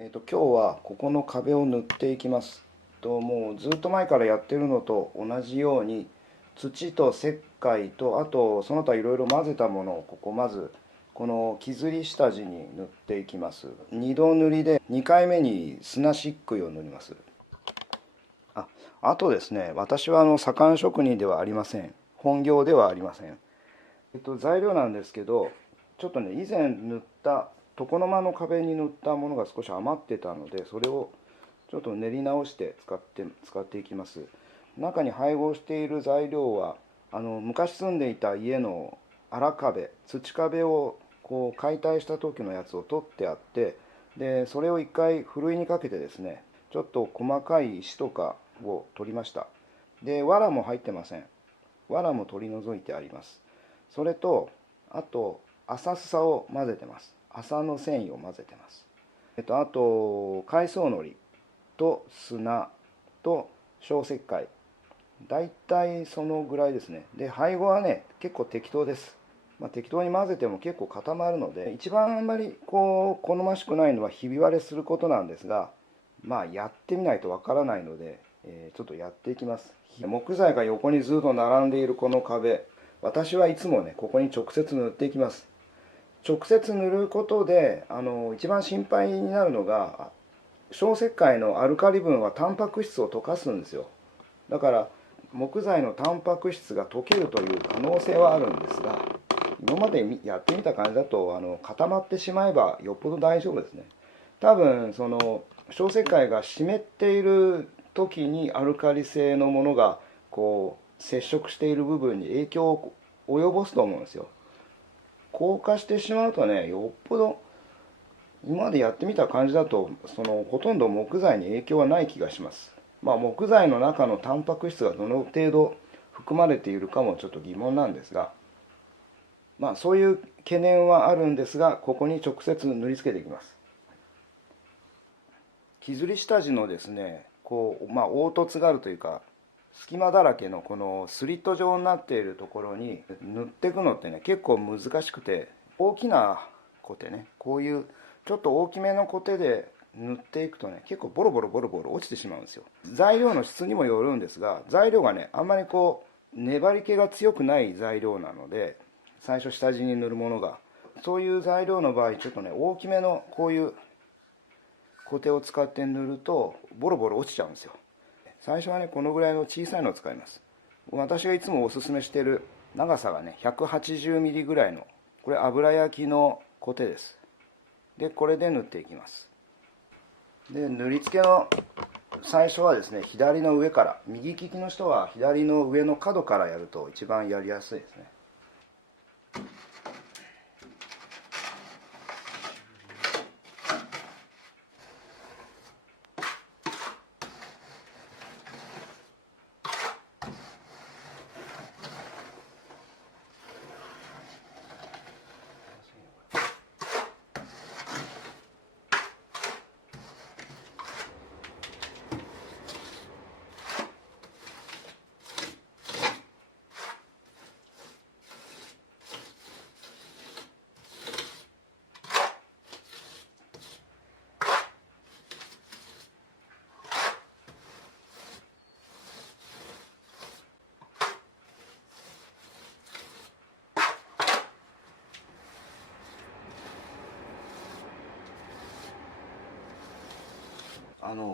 今日はここの壁を塗っていきます。もうずっと前からやってるのと同じように土と石灰とあとその他いろいろ混ぜたものをまずこの削り下地に塗っていきます。2度塗りで2回目に砂漆喰を塗ります。あとですね、私は左官職人ではありません。本業ではありません。材料なんですけど、ちょっとね、以前塗った床の間の壁に塗ったものが少し余ってたので、それをちょっと練り直して使っていきます。中に配合している材料は昔住んでいた家の荒壁、土壁を解体した時のやつを取ってあって、でそれを一回ふるいにかけてですね、ちょっと細かい石とかを取りました。で藁も入ってません。藁も取り除いてあります。それとあと麻草を混ぜてます。麻の繊維を混ぜてます。あと海藻のりと砂と小石灰、だいたいそのぐらいですね。で配合はね結構適当です。適当に混ぜても結構固まるので、一番あんまり好ましくないのはひび割れすることなんですが、やってみないとわからないので、ちょっとやっていきます。木材が横にずっと並んでいるこの壁、私はいつもねここに直接塗っていきます。直接塗ることで一番心配になるのが、小石灰のアルカリ分はタンパク質を溶かすんですよ。だから木材のタンパク質が溶けるという可能性はあるんですが、今までやってみた感じだと固まってしまえばよっぽど大丈夫ですね。多分その小石灰が湿っている時にアルカリ性のものが接触している部分に影響を及ぼすと思うんですよ。硬化してしまうとね、よっぽど今までやってみた感じだとほとんど木材に影響はない気がします。木材の中のタンパク質がどの程度含まれているかもちょっと疑問なんですが、そういう懸念はあるんですが、ここに直接塗りつけていきます。削り下地のですね、凹凸があるというか隙間だらけのこのスリット状になっているところに塗っていくのってね結構難しくて、大きなコテね、こういうちょっと大きめのコテで塗っていくとね結構ボロボロボロボロ落ちてしまうんですよ。材料の質にもよるんですが、材料がねあんまり粘り気が強くない材料なので、最初下地に塗るものがそういう材料の場合ちょっとね大きめのこういうコテを使って塗るとボロボロ落ちちゃうんですよ。最初はねこのぐらいの小さいのを使います。私がいつもおすすめしている長さがね180ミリぐらいの、これ油焼きのコテです。でこれで塗っていきます。で塗り付けの最初はですね左の上から、右利きの人は左の上の角からやると一番やりやすいですね。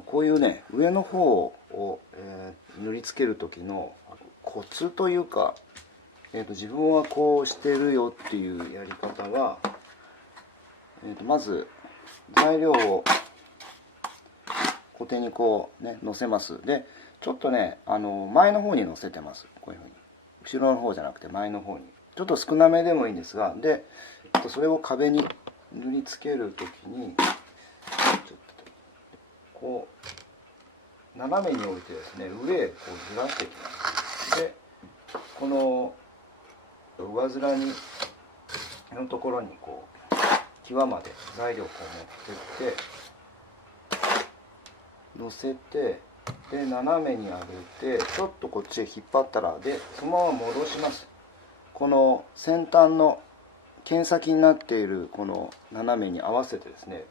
こういうね上の方を、塗りつける時のコツというか、自分はこうしてるよっていうやり方は、まず材料をコテに乗せます。でちょっとね前の方に乗せてます。こういうふうに後ろの方じゃなくて前の方に、ちょっと少なめでもいいんですが、でそれを壁に塗りつける時にちょっと斜めに置いてですね上へずらしていきます。でこの上面のところに際まで材料を持ってって乗せて、で斜めに上げてちょっとこっちへ引っ張ったら、でそのまま戻します。この先端の剣先になっているこの斜めに合わせてですね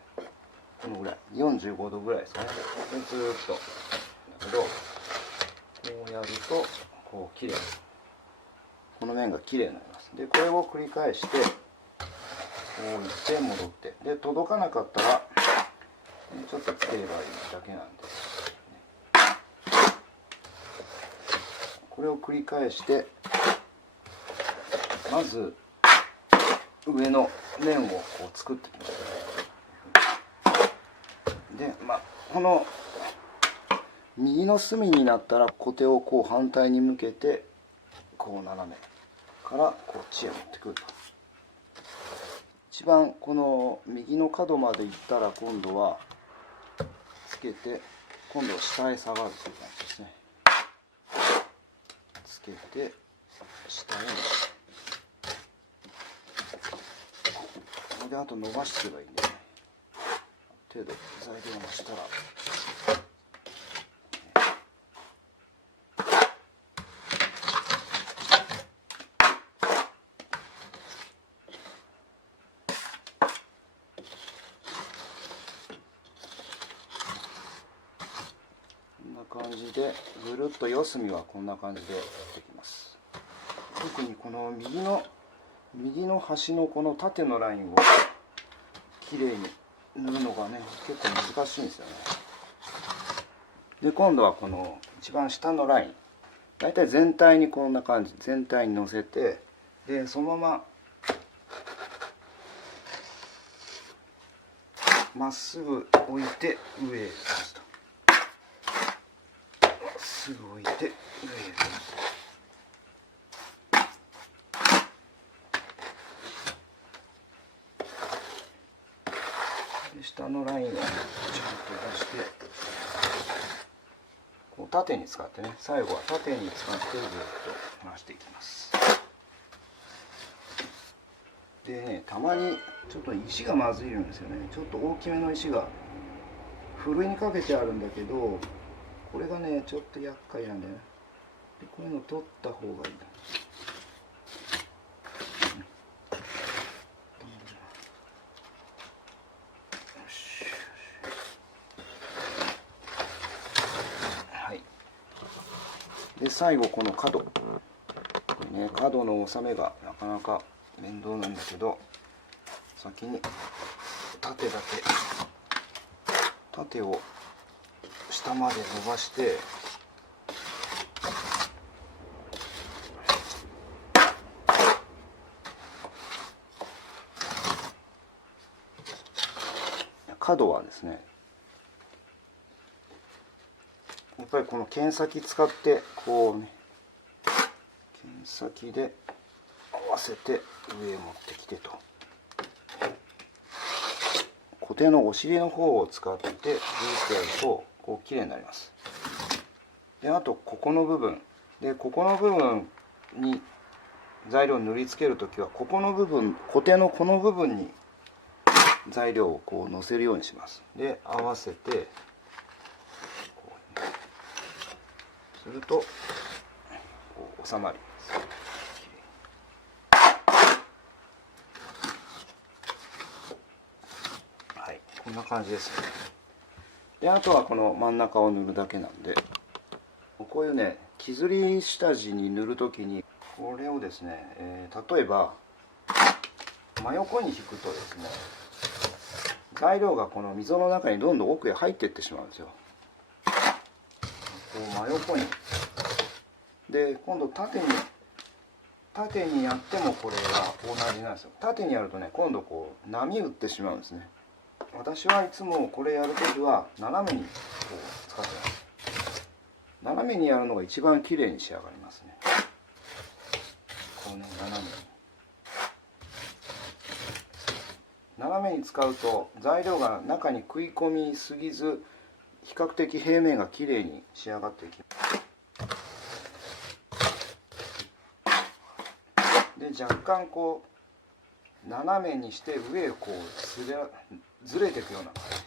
このぐらい45度ぐらいですかね。でずーっとだけど、こうやるとこう綺麗にこの面が綺麗になります。でこれを繰り返してこういって戻って、で届かなかったらちょっとつければいいだけなんで、これを繰り返して、まず上の面をこう作っていきます。でこの右の隅になったらコテをこう反対に向けてこう斜めからこっちへ持ってくると。一番この右の角までいったら今度はつけて、今度は下へ下がるという感じですね。つけて下へここであと伸ばしていけばいいんで、ね、程度材料のしたらこんな感じでぐるっと四隅はこんな感じでやっていきます。特にこの右の端のこの縦のラインをきれいに塗るのがね結構難しいんですよね。で今度はこの一番下のライン、だいたい全体にこんな感じ、全体にのせて、でそのまままっすぐ置いて上へ出すと、まっすぐ置いて上へ出す。下のラインをちゃんと出してこう縦に使ってね、最後は縦に使ってずっと回していきます。でね、たまにちょっと石がまずいるんですよね。ちょっと大きめの石がふるいにかけてあるんだけど、これがねちょっと厄介なんだよね。でこういうの取った方がいい。で最後この角、ね、角の収めがなかなか面倒なんだけど、先に縦を下まで伸ばして、角はですねやっぱりこの剣先使ってこうね、剣先で合わせて上へ持ってきてと、コテのお尻の方を使ってずっとやるとこう綺麗になります。であとここの部分に材料を塗りつけるときはここの部分、コテのこの部分に材料をこう乗せるようにします。で合わせてするとこう収まります。はい、こんな感じですね。であとはこの真ん中を塗るだけなんで、こういうね削り下地に塗るときにこれをですね、例えば真横に引くとですね、材料がこの溝の中にどんどん奥へ入っていってしまうんですよ。こう真横にで今度縦にやってもこれが同じなんですよ。縦にやるとね今度こう波打ってしまうんですね。私はいつもこれやるときは斜めにこう使ってます。斜めにやるのが一番綺麗に仕上がりますね。こうね斜めに使うと材料が中に食い込みすぎず比較的平面が綺麗に仕上がっていきます。で若干こう斜めにして上へこうずれていくような感じ。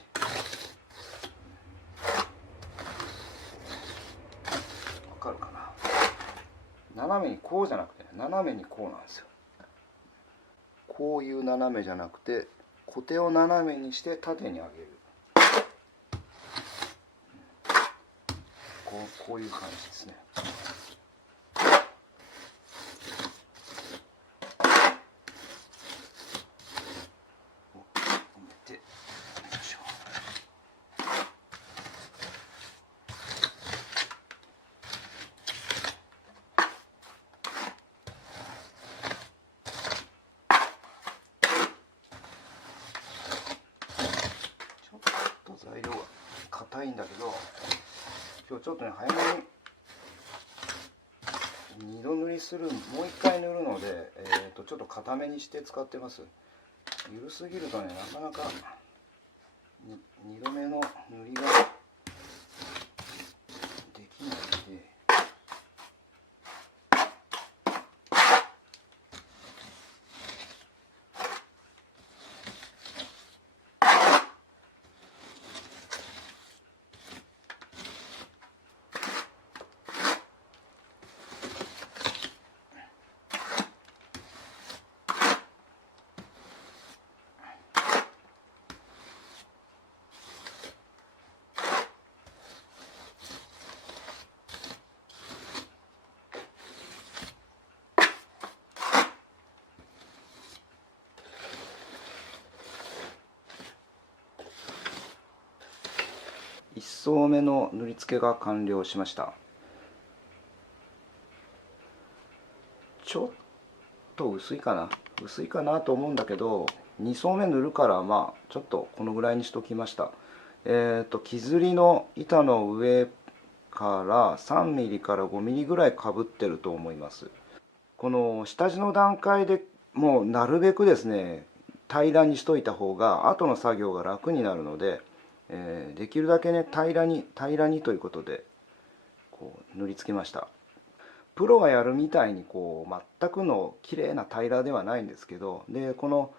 わかるかな。斜めにこうじゃなくて、ね、斜めにこうなんですよ。こういう斜めじゃなくてコテを斜めにして縦に上げる。こういう感じですね。材料が硬いんだけど、今日ちょっとね早めに2度塗りする、もう1回塗るので、ちょっと硬めにして使ってます。緩すぎるとね、なかなか2度目の塗りができないんで。1層目の塗り付けが完了しました。ちょっと薄いかなと思うんだけど、2層目塗るからまあちょっとこのぐらいにしときました。木刷りの板の上から3ミリから5ミリぐらいかぶってると思います。この下地の段階でもうなるべくですね平らにしといた方が後の作業が楽になるので、できるだけね平らにということでこう塗り付けました。プロがやるみたいにこう全くの綺麗な平らではないんですけど、でこの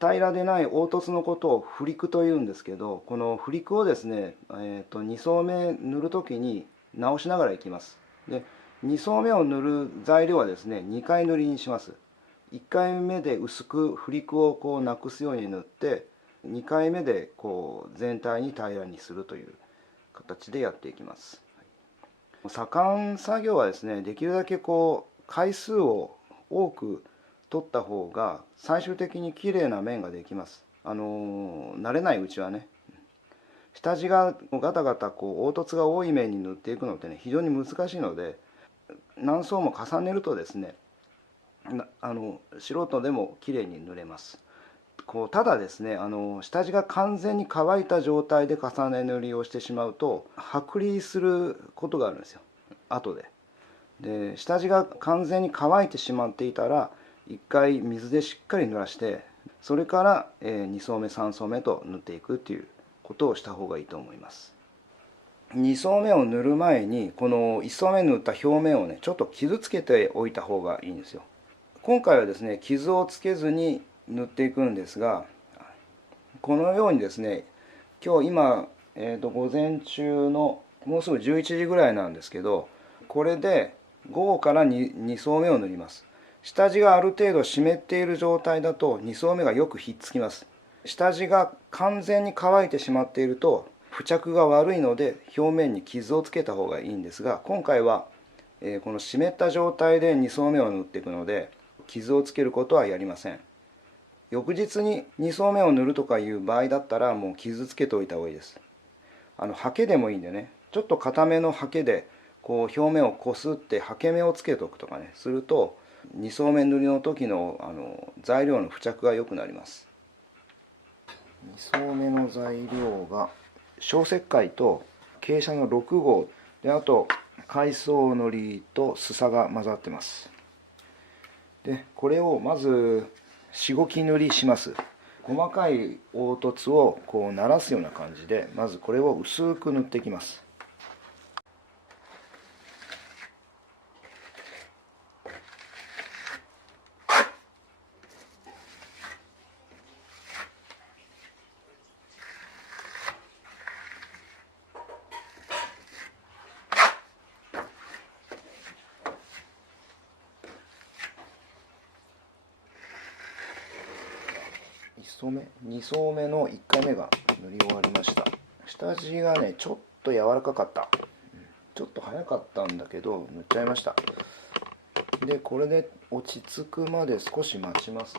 平らでない凹凸のことをフリクというんですけど、このフリクをですね、2層目塗る時に直しながらいきます。で2層目を塗る材料はですね2回塗りにします。1回目で薄くフリクをこうなくすように塗って、2回目でこう全体に平らにするという形でやっていきます。左官作業はですねできるだけこう回数を多く取った方が最終的に綺麗な面ができます。慣れないうちはね、下地がガタガタこう凹凸が多い面に塗っていくのってね非常に難しいので、何層も重ねるとですね素人でも綺麗に塗れます。ただですね下地が完全に乾いた状態で重ね塗りをしてしまうと剥離することがあるんですよ、後で。で下地が完全に乾いてしまっていたら1回水でしっかり濡らして、それから2層目3層目と塗っていくっていうことをした方がいいと思います。2層目を塗る前にこの1層目塗った表面をねちょっと傷つけておいた方がいいんですよ。今回はですね傷をつけずに塗っていくんですが、このようにですね今日今、午前中のもうすぐ11時ぐらいなんですけど、これで午後から 2層目を塗ります。下地がある程度湿っている状態だと2層目がよくひっつきます。下地が完全に乾いてしまっていると付着が悪いので表面に傷をつけた方がいいんですが、今回はこの湿った状態で2層目を塗っていくので傷をつけることはやりません。翌日に2層目を塗るとかいう場合だったらもう傷つけておいた方がいいです。ハケでもいいんでね、ちょっと硬めのハケでこう表面をこすってハケ目をつけておくとかねすると2層目塗りの時の材料の付着が良くなります。2層目の材料が小石灰と傾斜の6号で、あと海藻のりとすさが混ざってます。でこれをまずしごき塗りします。細かい凹凸をこうならすような感じでまずこれを薄く塗っていきます。2層目の1回目が塗り終わりました。下地がねちょっと柔らかかった。ちょっと早かったんだけど塗っちゃいました。でこれで落ち着くまで少し待ちます。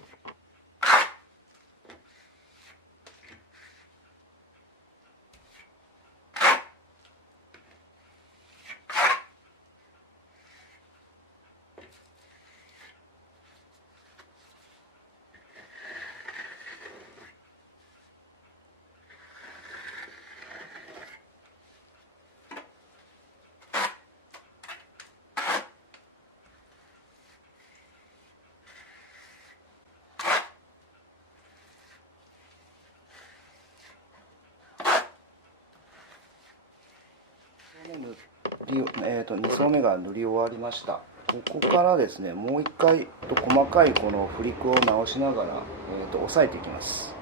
2層目が塗り終わりました。ここからですね、もう一回細かいこのフリックを直しながら、押さえていきます。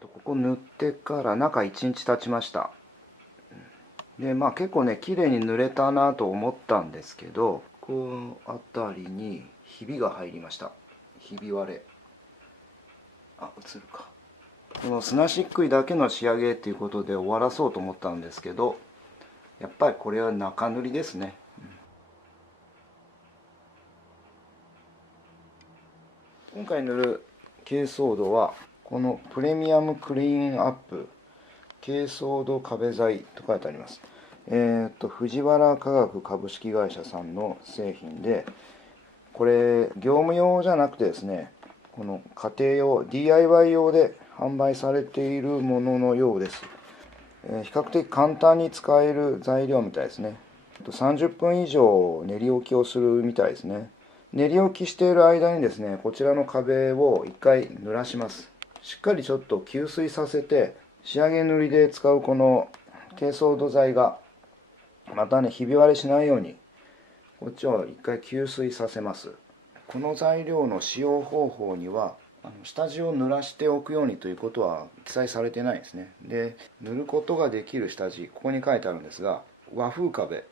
ここ塗ってから中1日経ちました。で結構ね綺麗に塗れたなと思ったんですけど、この辺りにひびが入りました。ひび割れ、映るか。この砂漆喰だけの仕上げっていうことで終わらそうと思ったんですけど、やっぱりこれは中塗りですね。今回塗る珪藻土はこのプレミアムクリーンアップ珪藻土壁材と書いてあります。藤原化学株式会社さんの製品で、これ業務用じゃなくてですね、この家庭用 DIY 用で販売されているもののようです。比較的簡単に使える材料みたいですね。30分以上練り置きをするみたいですね。練り置きしている間にですね、こちらの壁を一回濡らします。しっかりちょっと吸水させて、仕上げ塗りで使うこの珪藻土材がまたねひび割れしないようにこっちを一回吸水させます。この材料の使用方法には下地を濡らしておくようにということは記載されてないんですね。で塗ることができる下地、ここに書いてあるんですが、和風壁、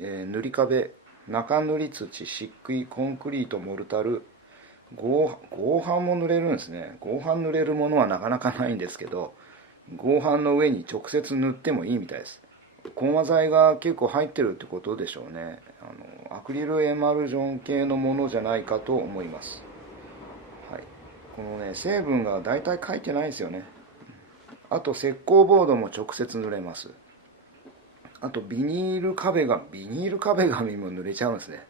塗り壁、中塗り土、漆喰、コンクリート、モルタル、合板も塗れるんですね。合板塗れるものはなかなかないんですけど、合板の上に直接塗ってもいいみたいです。混和剤が結構入ってるってことでしょうね。アクリルエマルジョン系のものじゃないかと思います。はい、このね成分が大体書いてないですよね。あと石膏ボードも直接塗れます。あとビニール壁紙も塗れちゃうんですね。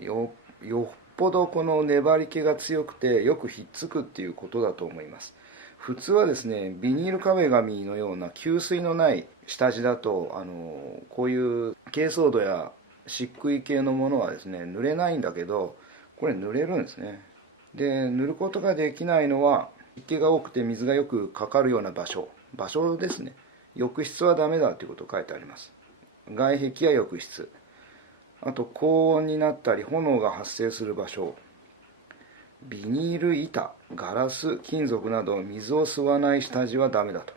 よっぽどこの粘り気が強くてよくひっつくっていうことだと思います。普通はですね、ビニール壁紙のような吸水のない下地だとこういう珪藻土や漆喰系のものはですね塗れないんだけど、これ塗れるんですね。で塗ることができないのは湿気が多くて水がよくかかるような場所ですね。浴室はダメだということが書いてあります。外壁や浴室、あと高温になったり炎が発生する場所、ビニール板、ガラス、金属など水を吸わない下地はダメだと。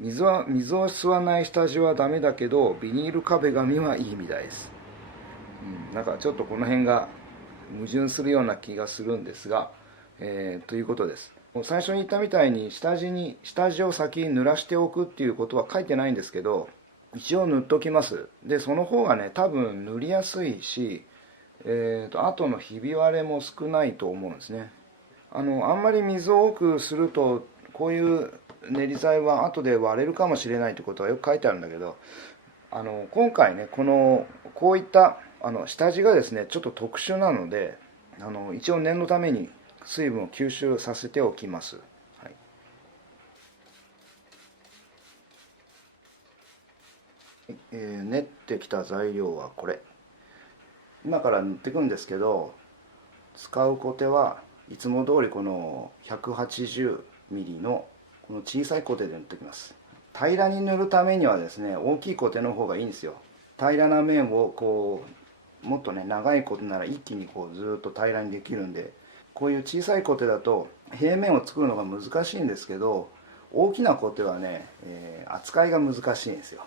水を吸わない下地はダメだけどビニール壁紙はいいみたいです。なんかちょっとこの辺が矛盾するような気がするんですが、ということです。最初に言ったみたいに下地を先に濡らしておくっていうことは書いてないんですけど、一応塗っときます。でその方がね多分塗りやすいし、後のひび割れも少ないと思うんですね。あんまり水を多くするとこういう練り剤は後で割れるかもしれないってことはよく書いてあるんだけど、今回ねこういった下地がですねちょっと特殊なので一応念のために水分を吸収させておきます。はい、練ってきた材料はこれ。今から塗っていくんですけど、使うコテはいつも通りこの 180mm のこの小さいコテで塗っていきます。平らに塗るためにはですね大きいコテの方がいいんですよ。平らな面をもっとね長いコテなら一気にずっと平らにできるんで、こういう小さいコテだと平面を作るのが難しいんですけど、大きなコテはね、扱いが難しいんですよ。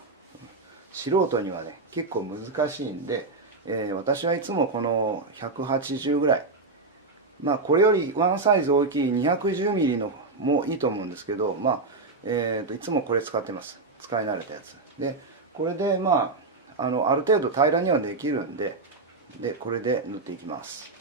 素人にはね結構難しいんで、私はいつもこの180ぐらい、まあこれよりワンサイズ大きい 210mm のもいいと思うんですけど、まあいつもこれ使ってます。使い慣れたやつで、これでまあある程度平らにはできるんで、これで塗っていきます。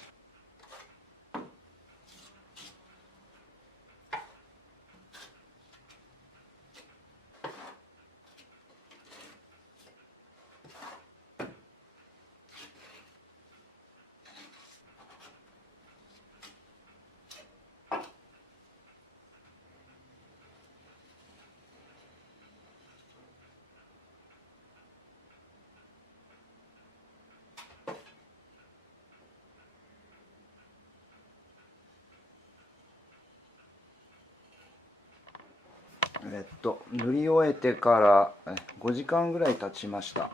塗り終えてから5時間ぐらい経ちました。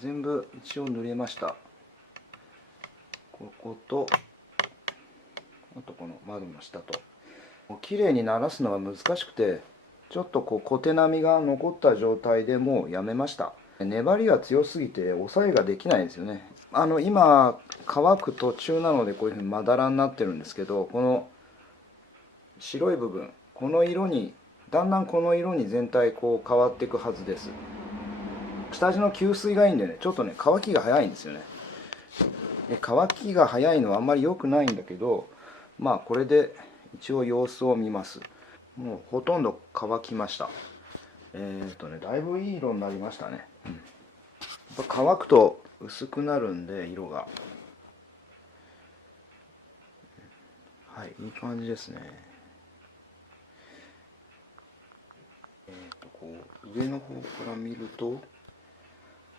全部一応塗れました。こことあとこの窓の下と綺麗にならすのが難しくて、ちょっとこう小手並みが残った状態でもうやめました。粘りが強すぎて抑えができないんですよね。今乾く途中なのでこういうふうにまだらになってるんですけど、この白い部分、この色にだんだんこの色に全体こう変わっていくはずです。下地の吸水がいいんでね、ちょっとね乾きが早いんですよね。で乾きが早いのはあんまり良くないんだけど、まあこれで一応様子を見ます。もうほとんど乾きました。だいぶいい色になりましたね。やっぱ乾くと薄くなるんで色が、はい、いい感じですね。こう上の方から見ると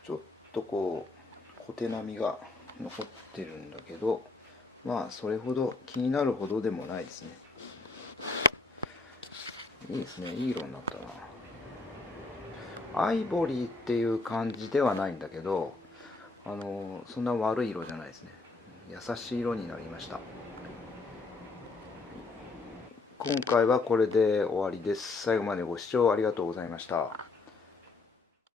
ちょっとこう小手並みが残ってるんだけど、まあそれほど気になるほどでもないですね。いいですね、いい色になったな。アイボリーっていう感じではないんだけど、そんな悪い色じゃないですね。優しい色になりました。今回はこれで終わりです。最後までご視聴ありがとうございました。